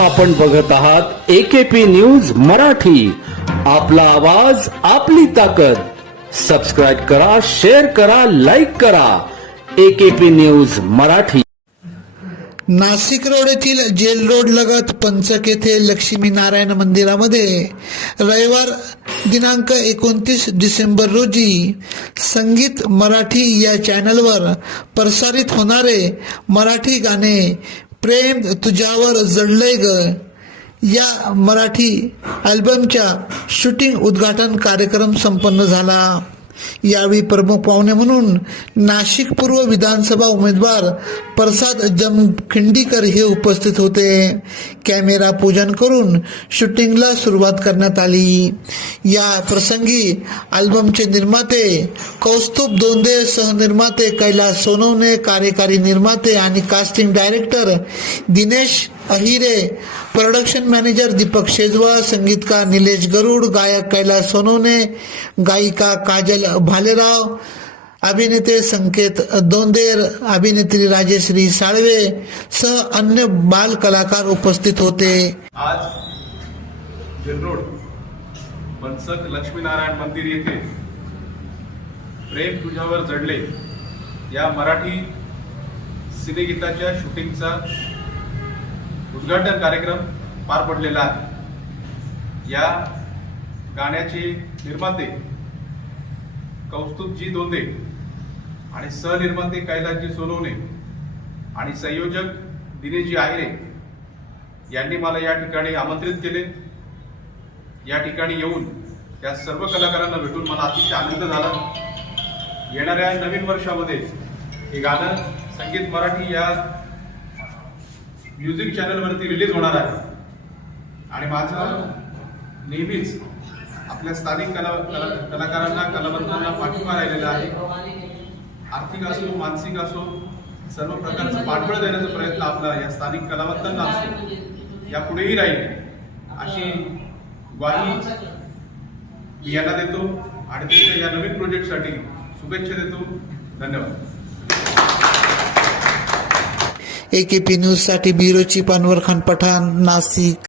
आपण बघत आहात एकेपी न्यूज मराठी आपला आवाज आपली ताकद सबस्क्राईब करा शेअर करा लाईक करा AKP news Marathi Nashik road येथील जेल रोड लगत पंचक येथे नारायण मंदिरामध्ये रविवार दिनांक एकोणतीस डिसेंबर रोजी संगीत मराठी या चॅनलवर प्रसारित होणारे मराठी गाणे प्रेम तुझ्यावर जडलंय ग या मराठी अल्बमच्या शूटिंग उद्घाटन कार्यक्रम संपन्न झाला यावेळी प्रमुख पाहुणे म्हणून नाशिक पूर्व विधानसभा उमेदवार प्रसाद जमखिंडीकर हे उपस्थित होते कॅमेरा पूजन करून शूटिंगला सुरुवात करण्यात आली या प्रसंगी अल्बमचे निर्माते कौस्तुभ दोंदे सहनिर्माते कैलास सोनवणे कार्यकारी निर्माते आणि casting director Dinesh Ahire production manager Deepak Shejwal संगीतकार निलेश गरुड़ गायक कैलास सोनोने गायिका काजल भालेराव अभिनेते संकेत दोंदेर अभिनेत्री राजेश्री साळवे सह अन्य बाल कलाकार उपस्थित होते आज जनरोड बनसक लक्ष्मीनारायण मंदिर येथे प्रेम तुझ्यावर जडले या मराठी सिनेगीताच्या शूटिंगचा उद्घाटन कार्यक्रम पार पडलेला आहे या गाण्याचे निर्माते कौस्तुभजी दोंदे आणि सहनिर्माते कैलासजी सोनवणे आणि संयोजक दिनेशजी आहिरे यांनी मला या ठिकाणी आमंत्रित केले या ठिकाणी येऊन त्या सर्व कलाकारांना भेटून मला अतिशय आनंद झाला येणाऱ्या नवीन वर्षामध्ये हे गाणं संगीत मराठी या म्युझिक चॅनलवरती रिलीज होणार आहे आणि माझं नेहमीच आपल्या स्थानिक कला कला कलाकारांना कलावंतांना पाठिंबा राहिलेला आहे आर्थिक असो मानसिक असो सर्व प्रकारचं पाठबळ देण्याचा प्रयत्न आपला या स्थानिक कलावंतांना असतो यापुढेही राहील अशी ग्वाही मी यांना देतो आणि तुमच्या या नवीन प्रोजेक्टसाठी शुभेच्छा देतो धन्यवाद एकेपी न्यूजसाठी साठी पानवर खान पठाण नाशिक